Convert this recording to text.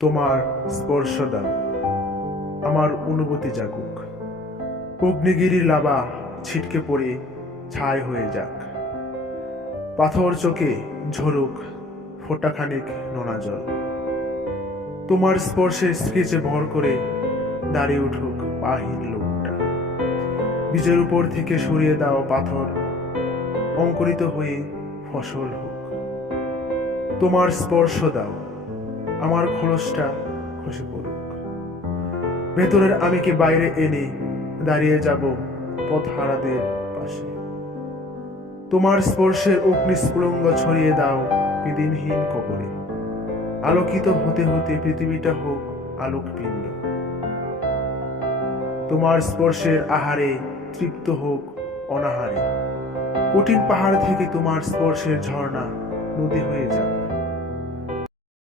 তোমার স্পর্শ দাও, আমার অনুভূতি জাগুক। অগ্নিগিরির লাভা ছিটকে পড়ে ছাই হয়ে যাক, পাথর চোখে ঝরুক ফোঁটাখানিক নোনা জল। তোমার স্পর্শে স্কেচে ভর করে দাঁড়িয়ে উঠুক পাহীন লোকটা। বীজের উপর থেকে সরিয়ে দাও পাথর, অঙ্কুরিত হয়ে ফসল হোক। তোমার স্পর্শ দাও, আমার খোলসটা খসে পড়ুক। ভেতরের আমিকে বাইরে এনে দাঁড়িয়ে যাব পথহারাদের পাশে। তোমার স্পর্শের অগ্নিস্ফুলঙ্গ ছড়িয়ে দাও বিদিনহীন কবরে। আলোকিত হতে হতে পৃথিবীটা হোক আলোকপিণ্ড। তোমার স্পর্শের আহারে তৃপ্ত হোক অনাহারে। কঠিন পাহাড় থেকে তোমার স্পর্শের ঝর্ণা নদী হয়ে যাক।